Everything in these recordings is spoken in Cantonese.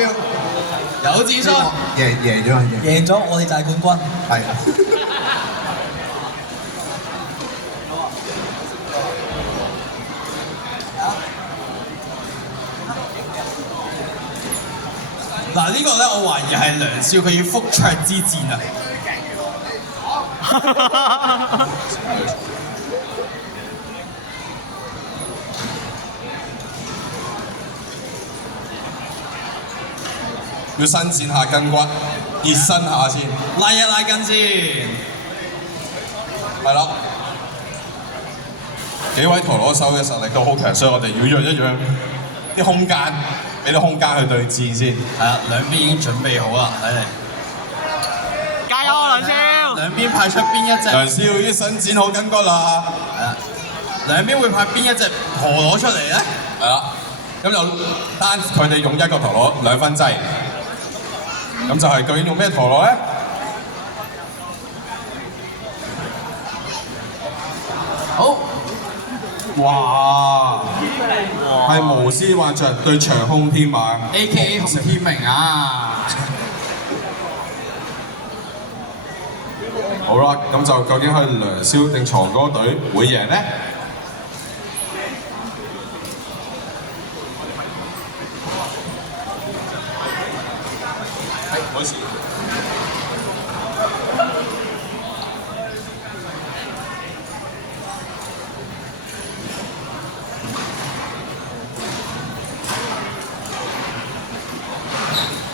標，有自信，贏咗，贏咗我哋就係冠軍。係。嗱呢個咧，我懷疑係梁少佢要覆桌之戰啊！要伸展下筋骨，熱身下先。拉一拉筋先。係啦。幾位陀螺手嘅實力都好強，所以我哋要讓一讓啲空間，俾啲空間去對戰先。係啊，兩邊已經準備好啦，睇嚟。加油啊，梁少！兩邊派出邊一隻？梁少已經伸展好筋骨啦。係啊，兩邊會派邊一隻陀螺出嚟咧？係啦，咁就單佢哋用一個陀螺2分制。咁就係究竟用咩陀螺咧？好。哇！係無絲幻象對長空天馬 A.K.A. 洪天明啊！好啦，咁就究竟係梁少定藏歌隊會贏咧？係，唔好意思。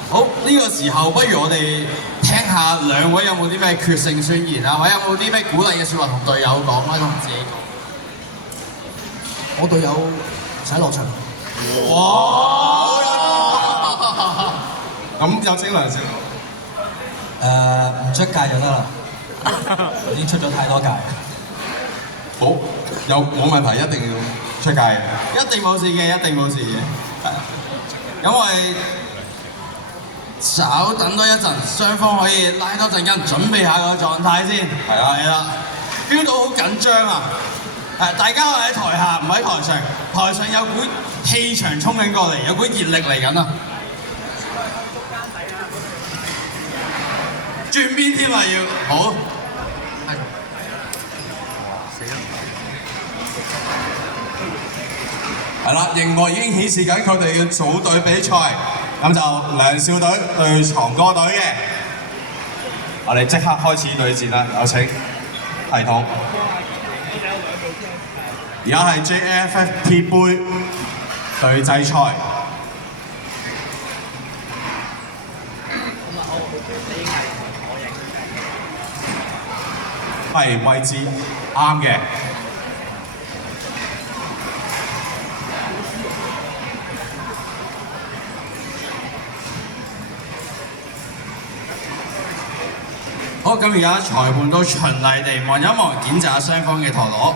好，呢個時候不如我哋聽下兩位有冇啲咩決勝宣言啊，或者有冇啲咩鼓勵嘅説話同隊友講啦，同自己講。我隊友唔使落場。哇！咁有請梁少。唔出界就得啦，已經出咗太多界。好，冇問題，一定要出界嘅。一定冇事嘅，一定冇事嘅。咁我哋稍等多一陣，雙方可以拉多陣間，準備下個狀態先。係啊，係啦，feel 到好緊張啊！大家係喺台下，唔喺台上。台上有股氣場衝緊過嚟，有股熱力嚟緊啊！轉邊添啊要，好。係啦，熒幕已經顯示緊佢哋嘅組隊比賽，咁就梁少隊對藏歌隊嘅。我哋即刻開始對戰啦，有請系統。而家係 JFFT 杯對制賽。係位置啱嘅。好，咁而家裁判都循例地望一望檢查雙方嘅陀螺。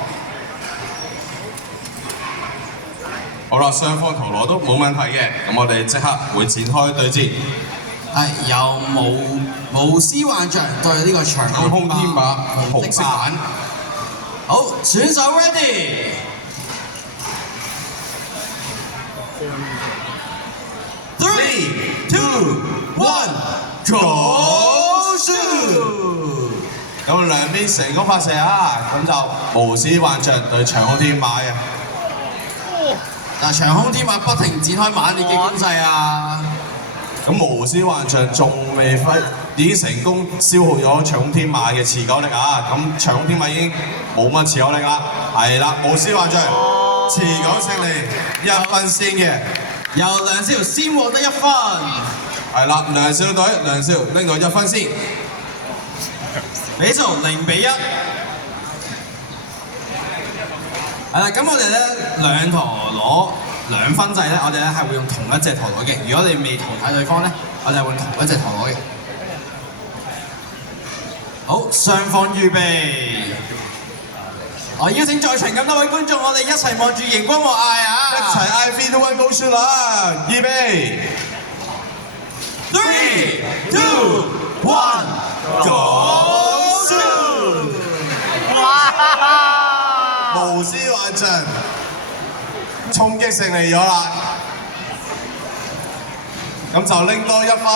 好啦，雙方陀螺都冇問題嘅，咁我哋即刻會展開對戰。係由無絲幻象對呢個長空天馬紅色版。好，選手 ready。3、2、1 Go shoot！ 咁兩邊成功發射啊！咁就無絲幻象對長空天馬嘅。嗱，長空天馬不停展開猛烈嘅攻勢啊！咁無絲幻象仲未揮，已經成功消耗咗長空天馬嘅持久力啊！咁長空天馬已經冇乜持久力啦。係啦，無絲幻象持久勝利1分先嘅，由梁少先獲得1分。係啦，梁少隊梁少拎到1分先。比數0-1。係啦，咁我哋咧兩陀螺2分制咧，我哋咧係會用同一隻陀螺嘅。如果你未淘汰對方咧，我哋係會用同一隻陀螺嘅。好，雙方預備。我邀請在場咁多位觀眾，我哋一齊望住熒光幕嗌啊！一齊嗌 3、2、1 Go shoot 啦！預備3、2、1 Go shoot！ 無絲幻象衝擊勝利咗啦！咁就拎多1分。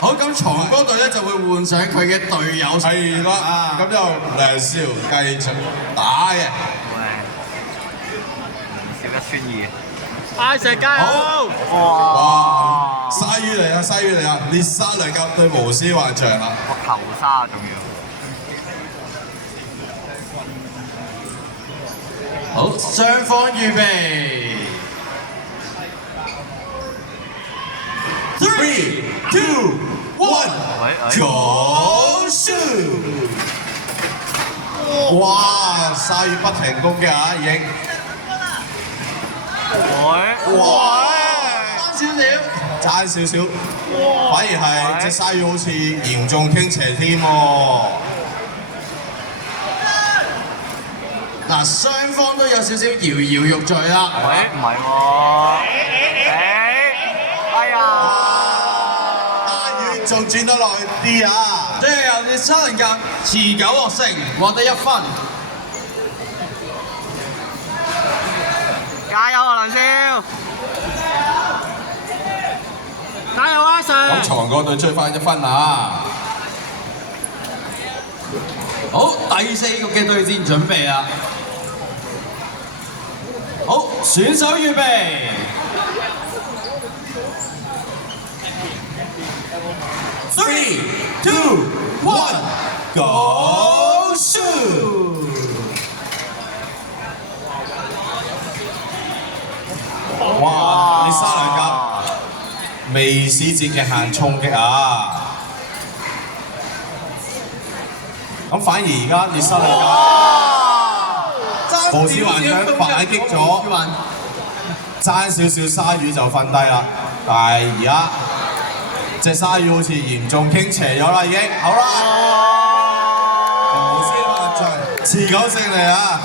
好，咁藏歌隊咧就會換上佢嘅隊友。係啦，咁就梁少繼續打嘅。少1穿2。艾石加油！哇！鯊魚嚟啊，鯊魚嚟啊！獵殺嚟夾對無師幻象啦。個頭沙仲要。好，雙方預備。3、2、1 ，Go shoot！ 哇！鯊魚不停攻擊啊，已經。哇！爭少少，反而係隻鯊魚好似嚴重傾斜添喎。嗱，雙方都有少少搖搖欲墜啦。喂，唔係喎。哎呀！鯊魚仲轉得耐啲啊！最後由獵殺能夠持久獲勝，獲得1分。加油啊，梁少！加油啊，Sir！咁藏歌隊追翻1分啊！好，第4局嘅對戰準備啦。好，選手預備。3、2、1 ，Go shoot！ 哇！你沙兩格未施戰嘅限衝擊啊！咁反而而家列沙兩格無視幻象反擊咗，爭少少鯊魚就瞓低啦。但係而家隻鯊魚好似嚴重傾斜咗啦，已經好啦。無視幻象持久勝利啊！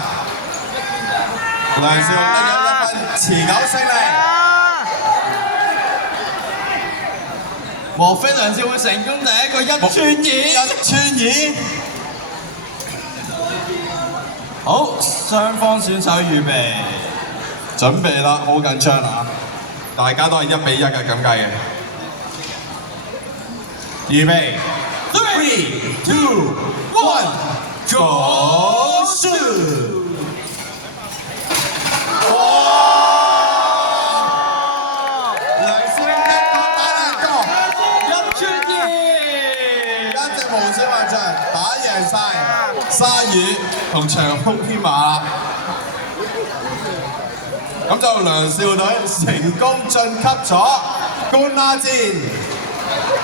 梁少得1分，持久勝利。莫非梁少會成功第一個1穿2？1穿2。好，雙方選手預備，準備啦，好緊張啦！大家都係1比1嘅咁計嘅。預備，3、2、1 ，Go shoot！ 梁少1個打2個1穿2，一隻無視幻象打贏晒鯊魚同長空天馬。咁就梁少隊成功晉級咗冠亞戰，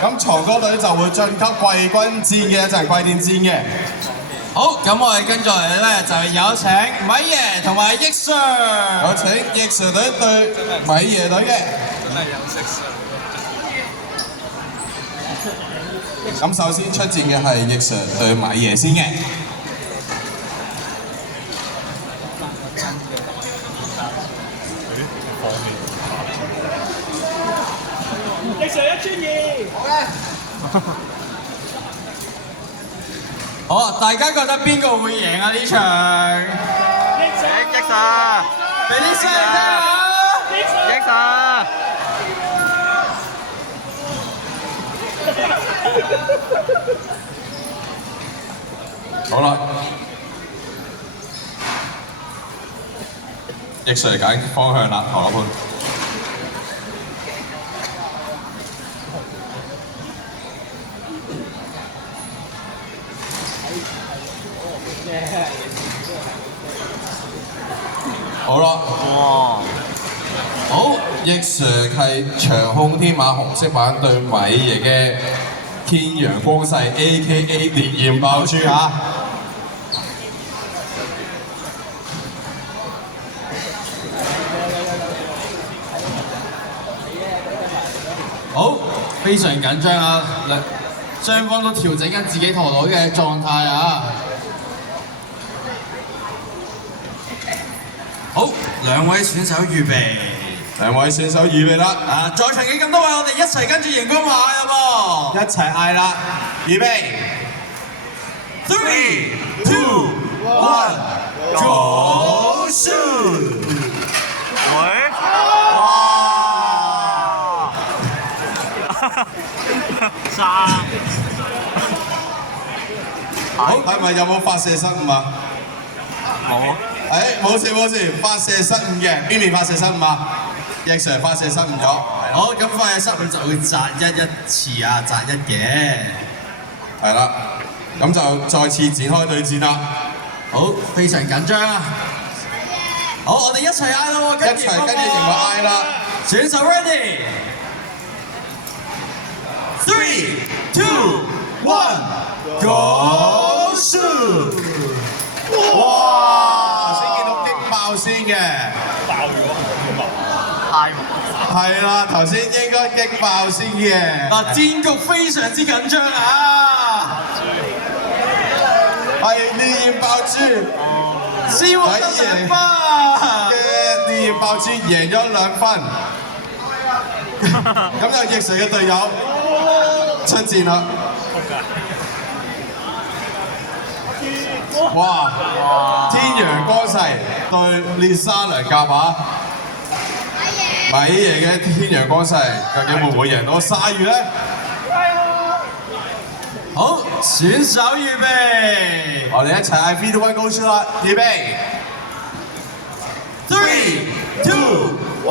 咁藏歌隊就會晉級季軍戰嘅，就係季殿戰嘅。好，咁我哋跟住嚟咧就係有請米爺同埋益 Sir， 有請益 Sir 隊對米爺隊嘅。咁首先出戰嘅係益 Sir 對米爺先嘅。益 Sir 1穿2，好嘅。好啊！大家覺得邊個會贏啊？呢場？益 Sir，俾啲聲嚟聽下。益 Sir。好啦，益 Sir 揀方向啦，何立潘。好啦，哇！好，益 Sir 係長空天馬紅色版對米爺嘅天陽光勢 A.K.A 烈焰爆珠啊！好，非常緊張啊！雙方都調整緊自己陀螺嘅狀態啊！好，兩位選手預備。兩位選手預備啦！啊，在場嘅咁多位，我哋一齊跟住熒光馬啊噃！一齊嗌啦！預備3、2、1 ，Go shoot！ 喂！好，係咪有冇發射失誤啊？冇。冇事，發射失誤嘅，邊邊發射失誤啊？奕 Sir 發射失誤咗。好，咁發射失誤就會擲一次啊，擲一嘅。係啦，咁就再次展開對戰啦。好，非常緊張啊！好，我哋一齊嗌啦喎，跟住跟住營運嗌啦。選手 ready。3、2、1 ，Go shoot！ 哇！先見到激爆先嘅。爆咗，太係啦，頭先應該激爆先嘅。嗱，戰局非常之緊張啊！係烈焰爆珠，先獲得2分嘅烈焰爆珠贏咗2分。咁就奕 Sir 嘅隊友出戰啦。哇！天陽光世對烈沙良甲啊！米爺嘅天陽光世究竟會唔會贏到鯊魚咧？好，選手預備，我哋一齊嗌 3、2、1 Go shoot 啦！預備3、2、1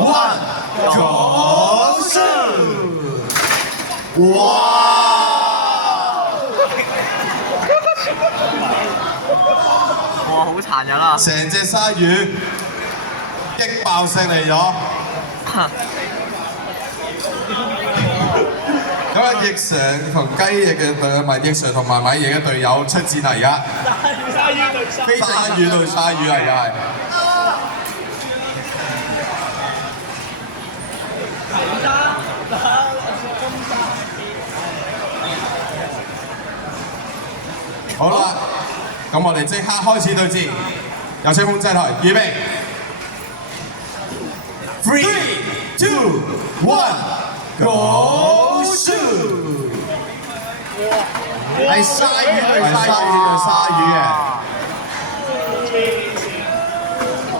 Go shoot！ 哇！哇，好殘忍啊！成隻鯊魚激爆勝利咗。咁啊，奕 Sir 同雞翼嘅隊友，唔係奕 Sir 同埋米爺嘅隊友出戰啦！而家鯊魚對鯊魚，鯊魚對鯊魚啊！而家係。好啦，咁我哋即刻開始對戰，有請控制台，預備，3、2、1 Go shoot！ 係鯊魚對鯊鯊魚魚。對鯊魚嘅。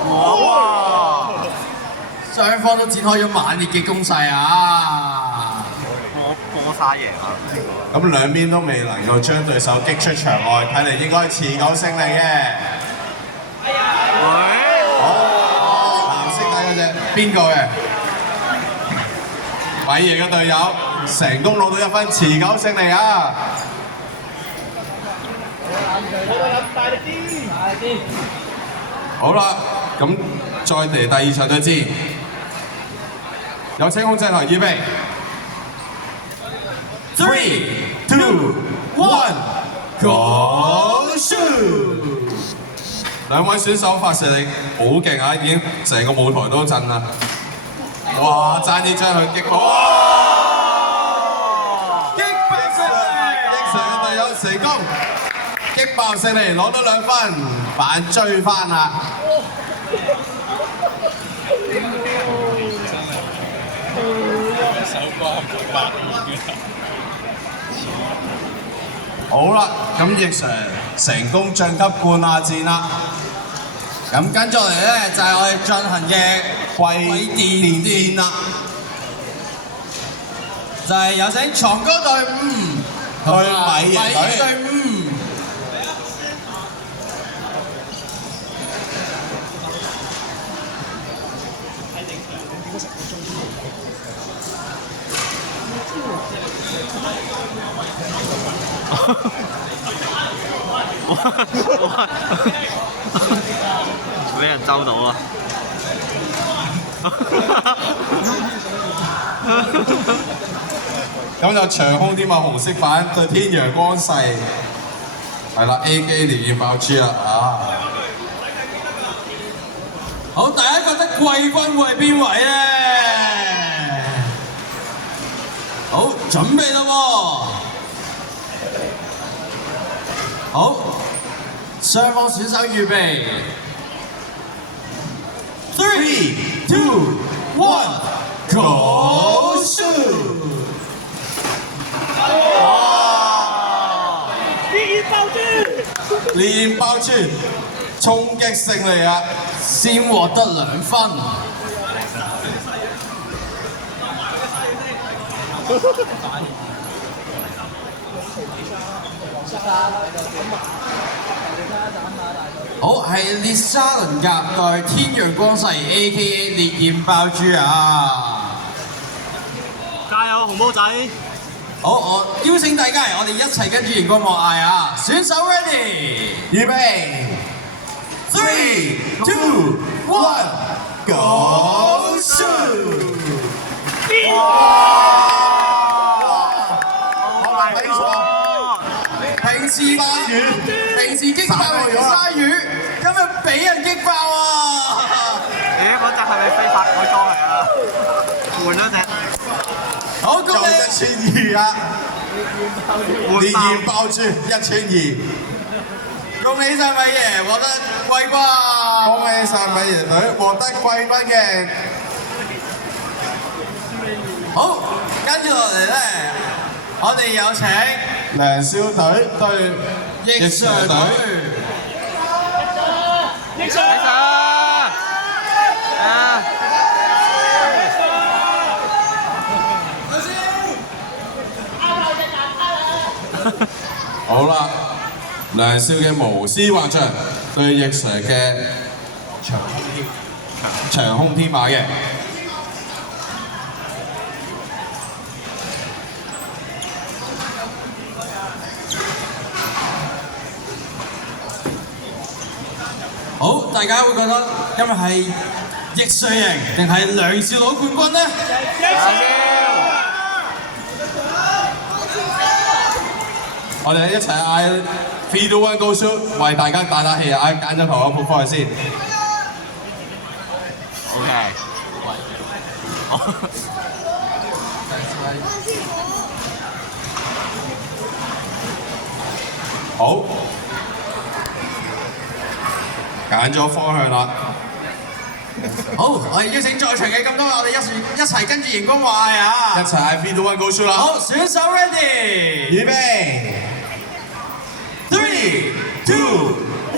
哇！雙方都展開咗猛烈嘅攻勢啊！過晒贏啊！咁兩邊都未能夠將對手擊出場外，睇嚟應該持久勝利嘅。藍色底嗰隻邊個嘅？米爺嘅隊友成功攞到1分，持久勝利啊！大力啲，大力啲。好啦，咁再嚟第2場對戰，有請控制台預備，3、2、1 Go shoot！ 兩位選手發射力好勁啊，已經成個舞台都震啦！哇，爭啲將佢擊破！擊爆勝利！奕 Sir 嘅隊友成功擊爆勝利，攞到2分，反追翻啦！好啦，咁奕 Sir 成功晉級冠亞戰啦。咁跟住嚟咧就係我哋進行嘅季電戰啦，就係有請床哥隊伍對米爺隊。隊伍。俾人周到啊！咁就長空啲嘛，紅色版對天陽光世，係啦 A 機烈焰爆珠啦啊！好，大家覺得季軍會係邊位咧？好，準備啦喎！好，雙方選手預備，3、2、1 Go shoot！ 烈焰爆珠，烈焰爆珠，衝擊勝利啊！先獲得2分。好，係列沙倫甲對天陽光世 A.K.A 烈焰爆珠啊！加油，紅毛仔！好，我邀請大家嚟，我哋一齊跟住熒光幕嗌啊！選手 ready， 預備 ，3、2、1 ，Go shoot！ 平時擊爆嘅鯊魚，今日俾人擊爆啊！咦，嗰隻係咪非法改裝嚟啊？換咗隻。好，恭喜1200啊！烈焰爆珠1200，恭喜晒米爺獲得季軍！恭喜晒米爺隊獲得季軍嘅。好，跟住落嚟咧，我哋有請梁少隊對逆常隊。逆常。好啦，梁少嘅無絲幻象對逆常嘅長空天馬嘅。好，大家會覺得今日係逆常贏定係梁少攞冠軍呢？我哋一齊嗌 3、2、1 Go Shoot， 為大家打打氣啊！揀咗頭一鋪翻去先。OK。好，揀咗方向啦。好，我哋邀請在場嘅咁多位，我哋一齊跟住熒光幕嗌啊！一齊嗌 3、2、1 Go Shoot 啦！好，選手 ready， 預備 ，3、2、1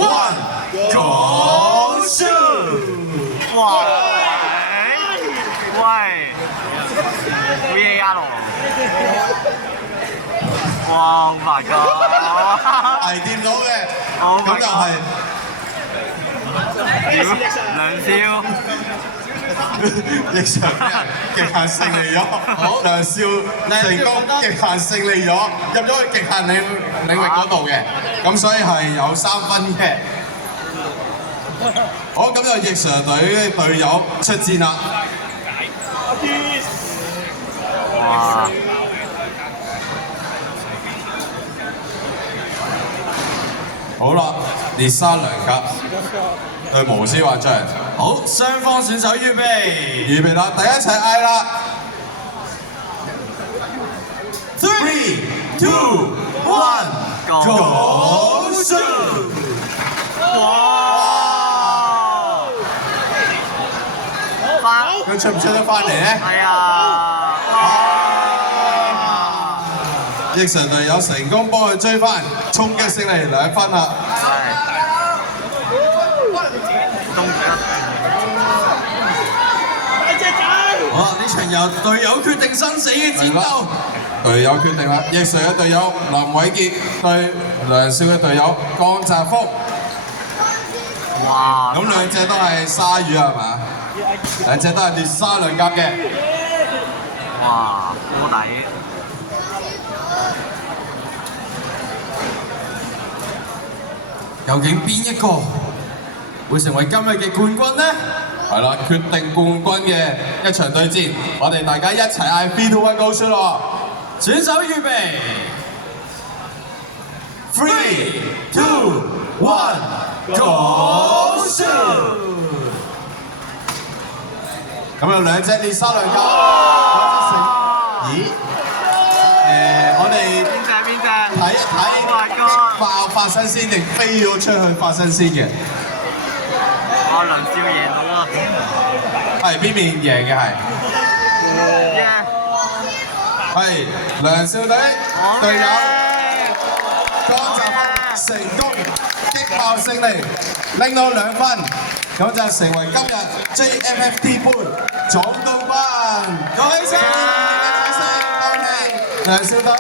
Go Shoot！ 哇！喂！VAR 哇 ！Oh my god！ 係掂到嘅， Oh my 咁就係。梁少，逆常俾人極限勝利咗，好，梁少成功極限勝利咗，入咗去極限領域嗰度嘅，咁所以係有3分嘅。好，咁就逆常隊嘅隊友出戰啦。哇！好啦，列沙良格對無絲幻象。好，雙方選手預備，預備啦，大家一齊嗌啦！3、2、1 Go Shoot！ 哇！佢出唔出得翻嚟咧？係啊！逆常隊友成功幫佢追翻，衝擊勝利2分啦！好啦，呢場由隊友決定生死嘅戰鬥。隊友決定啦，逆常嘅隊友林偉傑對梁少嘅隊友江澤福。哇！咁兩隻都係鯊魚係嘛？兩隻都係列沙良甲嘅。哇！波底。究竟邊一個會成為今日嘅冠軍呢？係啦，決定冠軍嘅一場對戰，我哋大家一齊嗌 3、2、1 Go Shoot 咯！選手預備 3、2、1 Go Shoot！ 咁有兩隻列沙良甲，咦？我哋睇一睇激爆發生先定飛咗出去發生先嘅？哇！梁少贏到啊！係邊面贏嘅係？係梁少隊隊友江澤福成功擊爆勝利，拎到2分，咁就成為今日 JFFT 杯總冠軍。恭喜晒！梁少隊。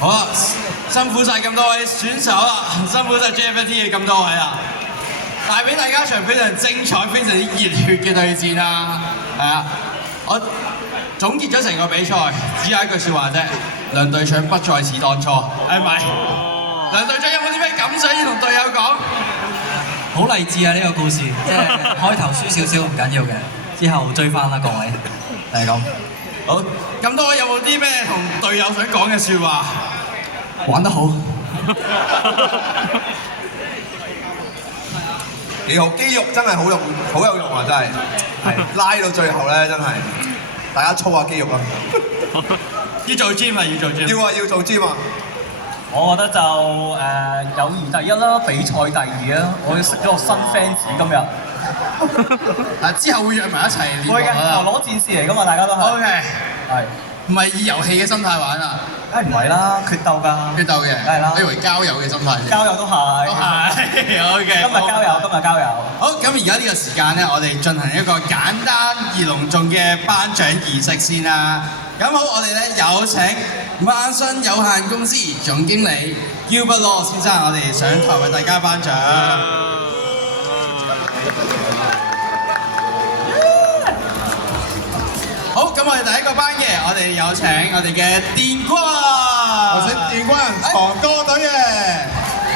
好啦，辛苦晒咁多位選手啦，辛苦晒 JFT 嘅咁多位啦，帶俾大家一場非常精彩、非常之熱血嘅對戰啦。係啊，我總結咗成個比賽，只有一句説話啫，梁隊長不在此當初，係咪？梁隊長有冇啲咩感想要同隊友講？好勵志啊！呢個故事，即係開頭輸少少唔緊要嘅，之後追翻啦，各位，係咁。好，咁多位有冇啲咩同隊友想講嘅説話？玩得好，幾好，肌肉真係好有用啊！真係，拉到最後咧，真係大家操下肌肉啊！要做 gym 啊，要做 gym。要啊，要做 gym 啊！我覺得就友誼第一啦，比賽第二啦，我識咗個新 fans 今日。嗱，之後會約埋一齊練會嘅，啊！攞戰士嚟噶嘛，大家都係。O K。係。唔係以遊戲嘅心態玩啊！梗係唔係啦，決鬥㗎。決鬥嘅。梗係啦。我以為交友嘅心態。交友都係。都係。OK。今日交友，今日交友。好，咁而家呢個時間咧，我哋進行一個簡單而隆重嘅頒獎儀式先啦。咁好，我哋咧有請萬信有限公司總經理 Gilbert Law 先生，我哋上台為大家頒獎。好，咁我哋第一個班嘅，我哋有請我哋嘅電軍，有請電軍長歌隊嘅，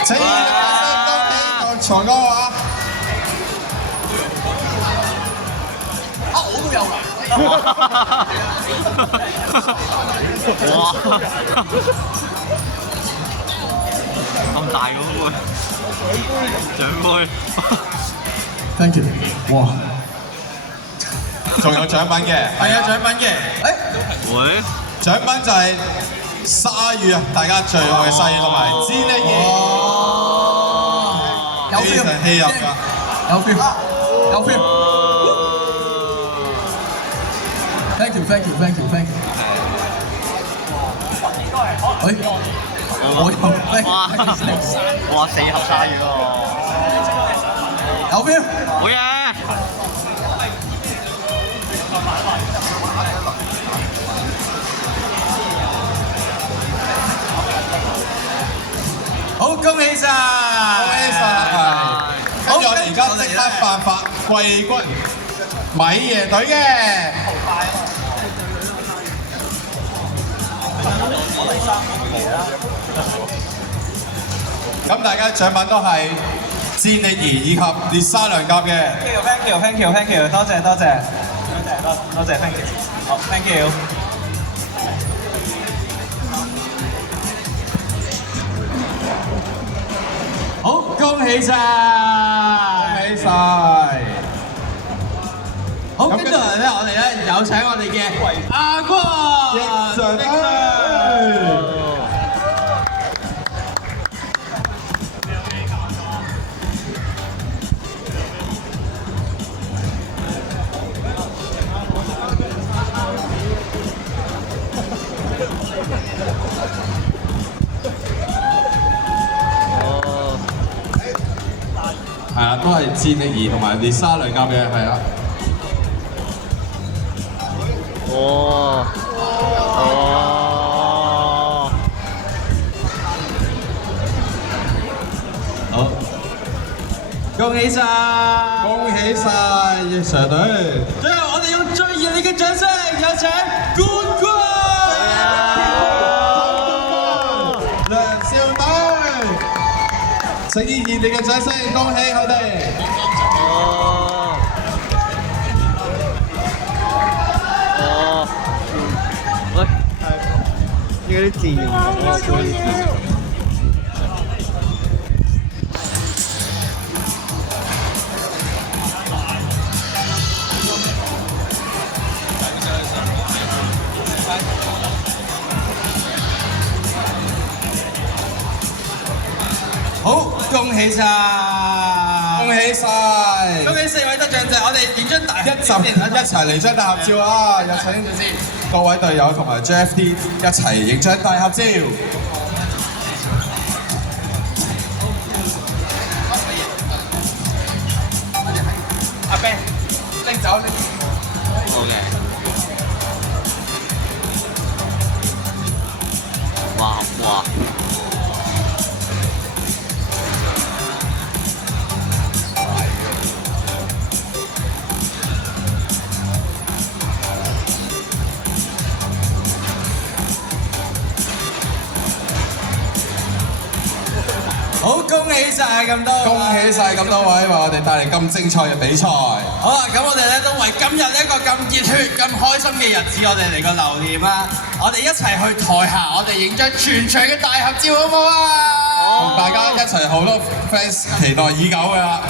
請熱烈掌聲恭喜長歌啊！我都有㗎。哇！咁大嗰杯獎杯 ，thank you， 哇！仲有獎品嘅，係啊，獎品嘅，會獎品就係鯊魚啊，大家最愛嘅鯊魚同埋煎呢嘢，有非常稀有㗎，有 feel， 有 feel。Thank you。哇4盒鯊魚喎，有 feel。好嘢！好，恭喜晒！跟住我哋而家即刻頒發季軍米爺隊嘅。咁大家獎品都係戰力兒以及烈沙良甲嘅。Thank you，多謝，thank you，好 ，thank you。好，恭喜晒！好，跟住嚟咧，我哋咧有請我哋嘅亞軍，奕常隊。係啊，都係戰力兒同埋烈沙良甲嘅，係啊。哦，好，恭喜晒！恭喜晒奕常隊！最後我哋用最熱烈嘅掌聲，有請冠軍梁少隊，請以熱烈嘅掌聲恭喜佢哋！喂，呢啲自然好，恭喜晒！恭喜晒！恭喜4位得獎者，我哋影張大合照先，一齊嚟張大合照啊！有請各位隊友同埋 JFD 一齊影張大合照。阿 Ben， 拎走你。好嘅。哇哇！好，恭喜晒咁多位，恭喜晒咁多位，為我哋帶嚟咁精彩嘅比賽。好啦，咁我哋咧都為今日一個咁熱血、咁開心嘅日子，我哋嚟個留念啦！我哋一齊去台下，我哋影張全場嘅大合照，好唔好啊？同大家一齊好多 fans 期待已久㗎啦！